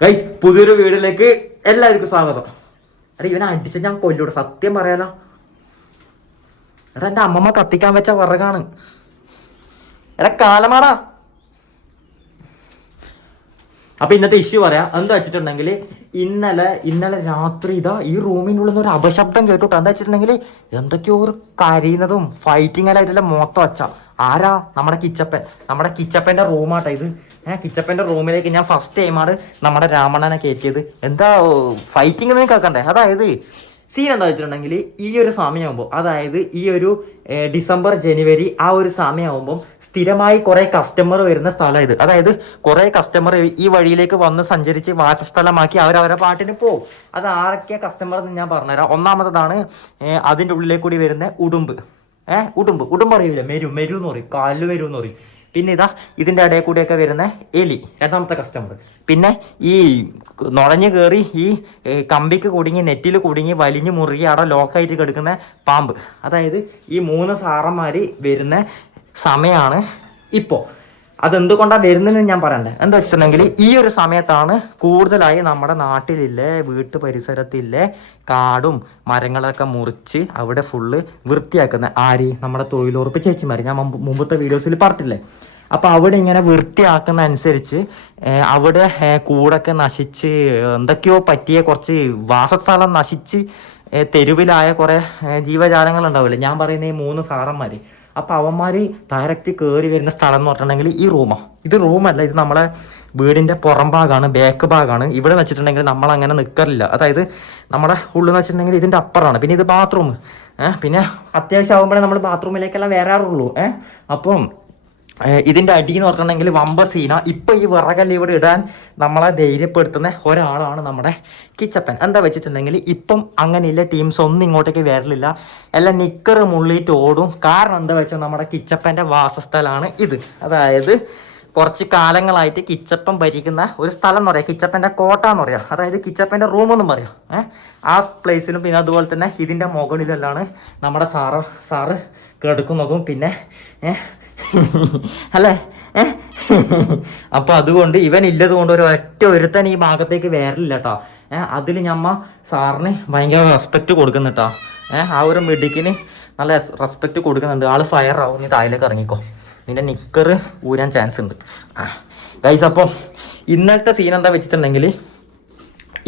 Guys പുതിയൊരു വീഡിയോയിലേക്ക് എല്ലാവർക്കും സ്വാഗതം. എടാ ഇവനെ അടിച്ച ഞാൻ കൊല്ലൂടെ സത്യം പറയാലോ. എടാ എന്റെ അമ്മമ്മ കത്തിക്കാൻ വെച്ച വിറകാണ്. എടാ കാലമാടാ. അപ്പൊ ഇന്നത്തെ ഇഷ്യൂ പറയാ. എന്താ വെച്ചിട്ടുണ്ടെങ്കിൽ ഇന്നലെ ഇന്നലെ രാത്രി ഇതാ ഈ റൂമിനുള്ളിൽ നിന്ന് ഒരു അപശബ്ദം കേട്ടോ എന്താ വെച്ചിട്ടുണ്ടെങ്കിൽ എന്തൊക്കെയോ ഒരു കരയുന്നതും ഫൈറ്റിംഗ് ആയിട്ടുള്ള മൊത്തം അച്ഛ. ആരാ? നമ്മുടെ കിച്ചപ്പൻ. നമ്മുടെ കിച്ചപ്പന്റെ റൂമാട്ടോ ഇത്. ഏഹ് കിച്ചപ്പന്റെ റൂമിലേക്ക് ഞാൻ ഫസ്റ്റ് ടൈമാണ് നമ്മുടെ രാമണനെ കയറ്റിയത് എന്താ ഫൈറ്റിംഗ് നിങ്ങൾക്ക് കേൾക്കണ്ടേ? അതായത് സീൻ എന്താ വെച്ചിട്ടുണ്ടെങ്കിൽ ഈ ഒരു സമയമാകുമ്പോൾ അതായത് ഈ ഒരു ഡിസംബർ ജനുവരി ആ ഒരു സമയമാകുമ്പോൾ സ്ഥിരമായി കുറെ കസ്റ്റമർ വരുന്ന സ്ഥലം ഇത്. അതായത് കുറെ കസ്റ്റമർ ഈ വഴിയിലേക്ക് വന്ന് സഞ്ചരിച്ച് വാസസ്ഥലമാക്കി അവരവരെ പാട്ടിന് പോകും അത് ആരൊക്കെ കസ്റ്റമർ എന്ന് ഞാൻ പറഞ്ഞുതരാം. ഒന്നാമത്തതാണ് ഏർ, അതിന്റെ ഉള്ളിലേക്ക് കൂടി വരുന്ന ഉടുമ്പ്. ഏഹ് ഉടുമ്പ്. ഉടുമ്പ് അറിയില്ല മെരു. മെരു എന്ന് പറയും. കാലിൽ മെരു എന്ന് പറയും. പിന്നെ ഇതാ ഇതിന്റെ ഇടയിൽ കൂടിയൊക്കെ വരുന്ന എലി രണ്ടാമത്തെ കസ്റ്റമർ പിന്നെ ഈ നുഴഞ്ഞു കയറി ഈ കമ്പിക്ക് കുടുങ്ങി നെറ്റിൽ കുടുങ്ങി വലിഞ്ഞു മുറുകി അവിടെ ലോക്കായിട്ട് കിടക്കുന്ന പാമ്പ്. അതായത് ഈ മൂന്ന് സാറന്മാർ വരുന്ന സമയമാണ് ഇപ്പോൾ അതെന്തുകൊണ്ടാണ് വരുന്നതെന്ന് ഞാൻ പറയണ്ടേ? എന്താ വെച്ചിട്ടുണ്ടെങ്കിൽ ഈ ഒരു സമയത്താണ് കൂടുതലായി നമ്മുടെ നാട്ടിലില്ലേ വീട്ടു പരിസരത്തില്ലേ കാടും മരങ്ങളൊക്കെ മുറിച്ച് അവിടെ ഫുള്ള് വൃത്തിയാക്കുന്ന ആര്? നമ്മുടെ തൊഴിലുറപ്പ് ചേച്ചിമാർ ഞാൻ മുമ്പ് മുമ്പത്തെ വീഡിയോസിൽ പറഞ്ഞിട്ടില്ലേ? അപ്പോൾ അവിടെ ഇങ്ങനെ വൃത്തിയാക്കുന്ന അനുസരിച്ച് അവിടെ കൂടൊക്കെ നശിച്ച് എന്തൊക്കെയോ പറ്റിയ കുറച്ച് വാസസ്ഥലം നശിച്ച് തെരുവിലായ കുറേ ജീവജാലങ്ങൾ ഉണ്ടാവില്ലേ ഞാൻ പറയുന്ന ഈ മൂന്ന് സാറന്മാർ അപ്പോൾ അവന്മാർ ഡയറക്റ്റ് കയറി വരുന്ന സ്ഥലം എന്ന് പറഞ്ഞിട്ടുണ്ടെങ്കിൽ ഈ റൂമാണ് ഇത് റൂമല്ല ഇത് നമ്മളെ വീടിന്റെ പുറം ഭാഗമാണ് ബാക്ക് ഭാഗമാണ് ഇവിടെ വെച്ചിട്ടുണ്ടെങ്കിൽ നമ്മൾ അങ്ങനെ നിൽക്കാറില്ല അതായത് നമ്മുടെ ഉള്ളിൽ എന്ന് വെച്ചിട്ടുണ്ടെങ്കിൽ ഇതിന്റെ അപ്പറാണ് പിന്നെ ഇത് ബാത്റൂം പിന്നെ അത്യാവശ്യം ആകുമ്പോഴേ നമ്മൾ ബാത്റൂമിലേക്കെല്ലാം വരാറുള്ളൂ ഏഹ് അപ്പം ഏഹ് ഇതിന്റെ അടി എന്ന് പറഞ്ഞിട്ടുണ്ടെങ്കിൽ വമ്പ സീന. ഇപ്പൊ ഈ വിറകല്ല ഇവിടെ ഇടാൻ നമ്മളെ ധൈര്യപ്പെടുത്തുന്ന ഒരാളാണ് നമ്മുടെ കിച്ചപ്പൻ. എന്താ വെച്ചിട്ടുണ്ടെങ്കിൽ ഇപ്പം അങ്ങനെയില്ല ടീംസ് ഒന്നും ഇങ്ങോട്ടേക്ക് വരലില്ല. എല്ലാം നിക്കറ് മുള്ളിയിട്ട് ഓടും. കാരണം എന്താ വെച്ചാൽ നമ്മുടെ കിച്ചപ്പന്റെ വാസസ്ഥലമാണ് ഇത്. അതായത് കുറച്ച് കാലങ്ങളായിട്ട് കിച്ചപ്പൻ ഭരിക്കുന്ന ഒരു സ്ഥലം എന്ന് പറയാം കിച്ചപ്പന്റെ കോട്ട എന്ന് പറയാം. അതായത് കിച്ചപ്പന്റെ റൂം എന്നും പറയാം. ആ പ്ലേസിലും പിന്നെ അതുപോലെ തന്നെ ഇതിന്റെ മുകളിലെല്ലാം നമ്മുടെ സാറ് സാറ് കിടക്കുന്നതും. പിന്നെ ഏഹ് അല്ലേ? അപ്പൊ അതുകൊണ്ട് ഇവൻ ഇല്ലത് കൊണ്ട് ഒരു ഒറ്റ ഒരുത്തൻ ഈ ഭാഗത്തേക്ക് വേറില്ല കേട്ടോ ഏഹ് അതിൽ ഞമ്മ സാറിന് ഭയങ്കര റെസ്പെക്റ്റ് കൊടുക്കുന്നുട്ടോ. ഏഹ് ആ ഒരു മെഡിക്കിന് നല്ല റെസ്പെക്റ്റ് കൊടുക്കുന്നുണ്ട്. ആൾ ഫയർ ആവും. നീ താഴേക്ക് ഇറങ്ങിക്കോ. നിന്റെ നിക്കർ ഊരാൻ ചാൻസ് ഉണ്ട്. ഗൈസ് അപ്പം ഇന്നലത്തെ സീൻ എന്താ വെച്ചിട്ടുണ്ടെങ്കിൽ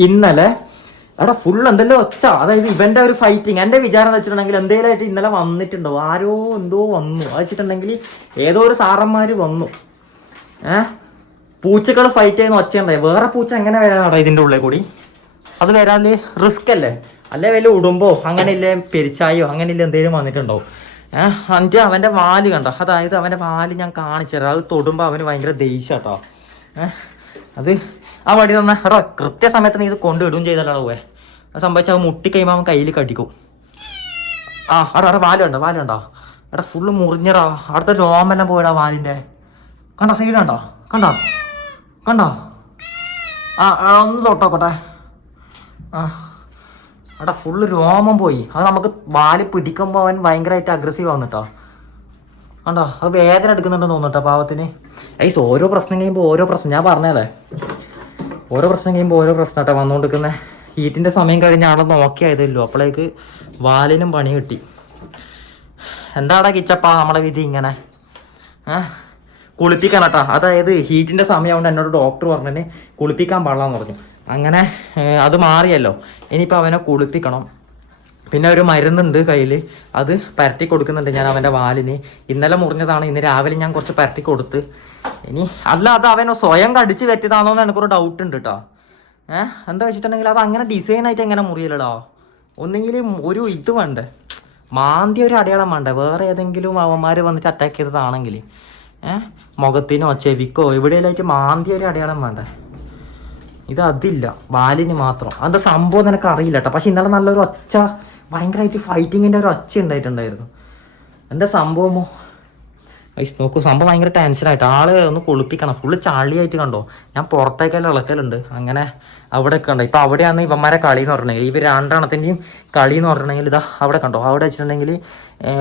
ഇന്നലെ എടാ ഫുൾ എന്തെല്ലോ ഒച്ച. അതായത് ഇവന്റെ ഒരു ഫൈറ്റിങ് എന്റെ വിചാരം വെച്ചിട്ടുണ്ടെങ്കിൽ എന്തേലായിട്ട് ഇന്നലെ വന്നിട്ടുണ്ടോ? ആരോ എന്തോ വന്നു. അത് വെച്ചിട്ടുണ്ടെങ്കിൽ ഏതോ ഒരു സാറന്മാര് വന്നു. ഏഹ് പൂച്ചകൾ ഫൈറ്റ് ചെയ്യുന്ന ഒച്ചയുണ്ടായി വേറെ പൂച്ച എങ്ങനെ വരാനാടോ ഇതിന്റെ ഉള്ളിൽ കൂടി? അത് വരാൽ റിസ്ക് അല്ലേ? അല്ലെ വല്ല ഉടുമ്പോ? അങ്ങനെ ഇല്ലേ പെരിച്ചായോ? അങ്ങനെ ഇല്ല എന്തെങ്കിലും വന്നിട്ടുണ്ടോ? ഏഹ് അഞ്ച് അവന്റെ വാൽ കണ്ടോ? അതായത് അവന്റെ വാൽ ഞാൻ കാണിച്ചു തരാം. അത് തൊടുമ്പോ അവന് ഭയങ്കര ദേഷ്യാട്ടോ ഏഹ് അത് ആ വടി തന്നെ. എടാ നീ ഇത് കൊണ്ടിടുകയും ചെയ്തല്ലോ പോവേ അത് സംഭവിച്ചാൽ അത് മുട്ടി കഴിയുമ്പോൾ അവൻ കയ്യിൽ കടിക്കും. ആ അവിടെ അവിടെ വാലുണ്ടോ വാലുണ്ടോ അവിടെ ഫുള്ള് മുറിഞ്ഞടാ. അവിടുത്തെ രോമെല്ലാം പോയടാ വാലിന്റെ കണ്ടോ സൈഡ് കണ്ടോ? കണ്ടോ? കണ്ടോ? ആ, ഒന്ന് തൊട്ടോക്കോട്ടെ. ആ. അവിടെ ഫുള്ള് രോമം പോയി. അത് നമുക്ക് വാൽ പിടിക്കുമ്പോൾ അവൻ ഭയങ്കരമായിട്ട് അഗ്രസീവ് ആവുന്നിട്ടോ കണ്ടോ? അത് വേദന എടുക്കുന്നുണ്ടെന്ന് തോന്നുട്ടോ പാവത്തിന്. ഐസ് ഓരോ പ്രശ്നം കഴിയുമ്പോൾ ഓരോ പ്രശ്നം. ഞാൻ പറഞ്ഞതല്ലേ? ഓരോ പ്രശ്നം കഴിയുമ്പോൾ ഓരോ പ്രശ്നം കേട്ടോ വന്നുകൊണ്ടിരിക്കുന്നത് ഹീറ്റിന്റെ സമയം കഴിഞ്ഞ് അവിടെ നോക്കിയായതല്ലോ അപ്പോഴേക്ക് വാലിനും പണി കിട്ടി. എന്താടാ കിച്ചപ്പാ? നമ്മളെ വിധി ഇങ്ങനെ. കുളിപ്പിക്കണം കേട്ടോ. അതായത് ഹീറ്റിന്റെ സമയമാകൊണ്ട് എന്നോട് ഡോക്ടർ പറഞ്ഞതിന് കുളിപ്പിക്കാൻ പാടില്ലാന്ന് പറഞ്ഞു. അങ്ങനെ അത് മാറിയല്ലോ. ഇനിയിപ്പോൾ അവനെ കുളിപ്പിക്കണം. പിന്നെ ഒരു മരുന്നുണ്ട് കയ്യിൽ അത് പരട്ടി കൊടുക്കുന്നുണ്ട് ഞാൻ അവന്റെ വാലിന്. ഇന്നലെ മുറിഞ്ഞതാണ് ഇന്ന് രാവിലെ ഞാൻ കുറച്ച് പരട്ടി കൊടുത്ത്. ഇനി അല്ല അത് അവനോ സ്വയം കടിച്ച് വെറ്റിയതാണോ എന്ന് എനിക്കൊരു ഡൗട്ട് ഉണ്ട് കേട്ടോ. ഏഹ് എന്താ വെച്ചിട്ടുണ്ടെങ്കിൽ അത് അങ്ങനെ ഡിസൈൻ ആയിട്ട് എങ്ങനെ മുറിയില്ലടോ ഒന്നെങ്കിൽ ഒരു ഇത് വേണ്ടേ? മാന്തി ഒരു അടയാളം വേണ്ട? വേറെ ഏതെങ്കിലും അവന്മാർ വന്നിട്ട് അറ്റാക്ക് ചെയ്തതാണെങ്കിൽ ഏഹ് മുഖത്തിനോ ചെവിക്കോ എവിടെയെല്ലായിട്ട് മാന്തി ഒരു അടയാളം വേണ്ടേ? ഇത് അതില്ല. വാലിന് മാത്രം. അത് സംഭവം നിനക്ക് അറിയില്ല കേട്ടോ. പക്ഷെ ഇന്നലെ നല്ലൊരു ഒച്ച ഭയങ്കരമായിട്ട് ഫൈറ്റിങ്ങിന്റെ ഒരു ഒച്ച ഉണ്ടായിട്ടുണ്ടായിരുന്നു. എന്താ സംഭവമോ ഐസ് നോക്കൂ സംഭവം ഭയങ്കര ടെൻഷനായിട്ട് ആൾ ഒന്ന് കുളിപ്പിക്കണം. ഫുള്ള് ചാളിയായിട്ട് കണ്ടോ? ഞാൻ പുറത്തേക്കെല്ലാം ഇളക്കലുണ്ട്. അങ്ങനെ അവിടെ കണ്ടോ ഇപ്പൊ അവിടെയാണ് ഇവന്മാരെ കളി എന്ന് പറഞ്ഞിട്ടുണ്ടെങ്കിൽ. ഇവർ രണ്ടെണ്ണത്തിന്റെയും കളി എന്ന് പറഞ്ഞിട്ടുണ്ടെങ്കിൽ ഇതാ അവിടെ കണ്ടോ? അവിടെ വെച്ചിട്ടുണ്ടെങ്കിൽ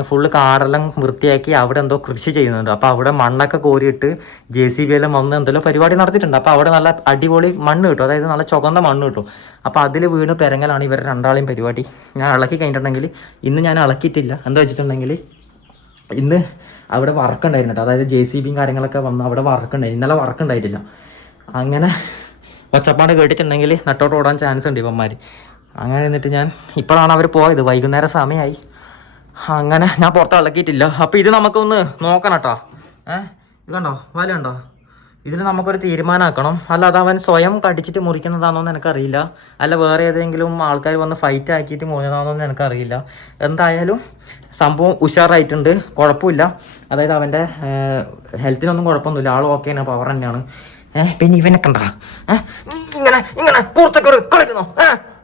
ഫുള്ള് കാടെല്ലാം വൃത്തിയാക്കി അവിടെ എന്തോ കൃഷി ചെയ്യുന്നുണ്ട്. അപ്പോൾ അവിടെ മണ്ണൊക്കെ കോരിയിട്ട് ജെ സി ബി എല്ലാം വന്ന് എന്തെല്ലോ പരിപാടി നടത്തിയിട്ടുണ്ട്. അപ്പോൾ അവിടെ നല്ല അടിപൊളി മണ്ണ് കിട്ടും. അതായത് നല്ല ചുവന്ന മണ്ണ് കിട്ടും. അപ്പോൾ അതിൽ വീണ് പെരങ്ങലാണ് ഇവർ രണ്ടാളെയും പരിപാടി. ഞാൻ ഇളക്കി കഴിഞ്ഞിട്ടുണ്ടെങ്കിൽ ഇന്ന് ഞാൻ ഇളക്കിയിട്ടില്ല. എന്താ വെച്ചിട്ടുണ്ടെങ്കിൽ ഇന്ന് അവിടെ വർക്കുണ്ടായിരുന്നു കേട്ടോ. അതായത് ജെ സി ബിയും കാര്യങ്ങളൊക്കെ വന്ന് അവിടെ വർക്ക് ഉണ്ടായി ഇന്നലെ വർക്ക് ഉണ്ടായിട്ടില്ല അങ്ങനെ ഒച്ചപ്പാട് കേട്ടിട്ടുണ്ടെങ്കിൽ നട്ടോട്ട് ഓടാൻ ചാൻസ് ഉണ്ട് ഇവന്മാർ അങ്ങനെ എന്നിട്ട് ഞാൻ ഇപ്പോഴാണ് അവർ പോയത്. വൈകുന്നേരം സമയമായി അങ്ങനെ ഞാൻ പുറത്ത് ഇളക്കിയിട്ടില്ല അപ്പോൾ ഇത് നമുക്കൊന്ന് നോക്കണം കേട്ടോ. ഏഹ് ഇത് കണ്ടോ? ഇതിന് നമുക്കൊരു തീരുമാനമാക്കണം അല്ല അത് അവൻ സ്വയം കടിച്ചിട്ട് മുറിക്കുന്നതാണോന്ന് എനിക്കറിയില്ല. അല്ല വേറെ ഏതെങ്കിലും ആൾക്കാർ വന്ന് ഫൈറ്റ് ആക്കിയിട്ട് മുറിഞ്ഞതാണോന്ന് എനിക്കറിയില്ല. എന്തായാലും സംഭവം ഉഷാറായിട്ടുണ്ട്. കുഴപ്പമില്ല. അതായത് അവന്റെ ഹെൽത്തിനൊന്നും കുഴപ്പമൊന്നുമില്ല. ആൾ ഓക്കെയാണ് പവർ തന്നെയാണ്. ഏഹ് പിന്നെ ഇവനെ കണ്ട? ഇങ്ങനെ ഇങ്ങനെ കളിക്കുന്നു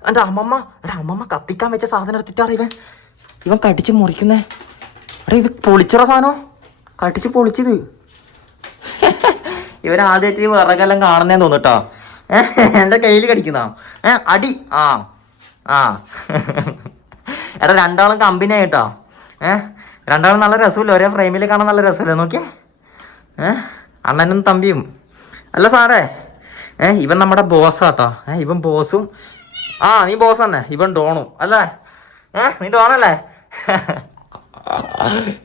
എന്റെ അമ്മമ്മ എന്റെ അമ്മമ്മ കത്തിക്കാൻ വെച്ച സാധനം എടുത്തിട്ടാണ് ഇവൻ. ഇവൻ കടിച്ച് മുറിക്കുന്നേ. എടാ ഇത് പൊളിച്ചറ സാധനം. കടിച്ച് പൊളിച്ചത്. ഇവൻ ആദ്യമായിട്ട് ഈ വിറകെല്ലാം കാണുന്നേന്ന് തോന്നുട്ടോ എന്റെ കയ്യിൽ കടിക്കുന്ന? അടി. ആ ആ. എടാ രണ്ടാളും കമ്പനി ആയിട്ടോ. ഏഹ് രണ്ടാളും നല്ല രസമില്ല? ഒരേ ഫ്രെയിമിൽ കാണാൻ നല്ല രസമില്ല? നോക്കിയേ. ഏഹ് അണ്ണനും തമ്പിയും. അല്ല സാറേ. ഏഹ് ഇവൻ നമ്മുടെ ബോസാട്ടോ ഏഹ് ഇവൻ ബോസും ആ നീ ബോസ് തന്നെ. ഇവൻ ഡോണും. അല്ലേ? ഏഹ് നീ ഡോണല്ലേ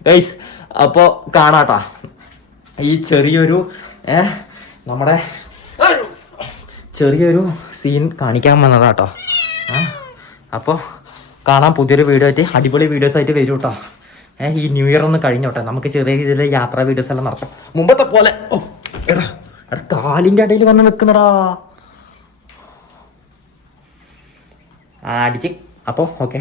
ഗൈസ് അപ്പോൾ കാണാട്ടാ. ഈ ചെറിയൊരു നമ്മുടെ ചെറിയൊരു സീൻ കാണിക്കാൻ വന്നതാ കേട്ടോ അപ്പോൾ കാണാൻ പുതിയൊരു വീഡിയോ ആയിട്ട് അടിപൊളി വീഡിയോസ് ആയിട്ട് വരും കേട്ടോ ഏഹ് ഈ ന്യൂ ഇയർ ഒന്ന് കഴിഞ്ഞോട്ടെ. നമുക്ക് ചെറിയ രീതിയിൽ യാത്രാ വീഡിയോസ് എല്ലാം നടത്താം. മുമ്പത്തെ പോലെ. ഓ എടാ എടാ കാലിന്റെ ഇടയിൽ വന്ന് നിൽക്കുന്നടാ. ആ അടിക്ക് അപ്പോൾ ഓക്കെ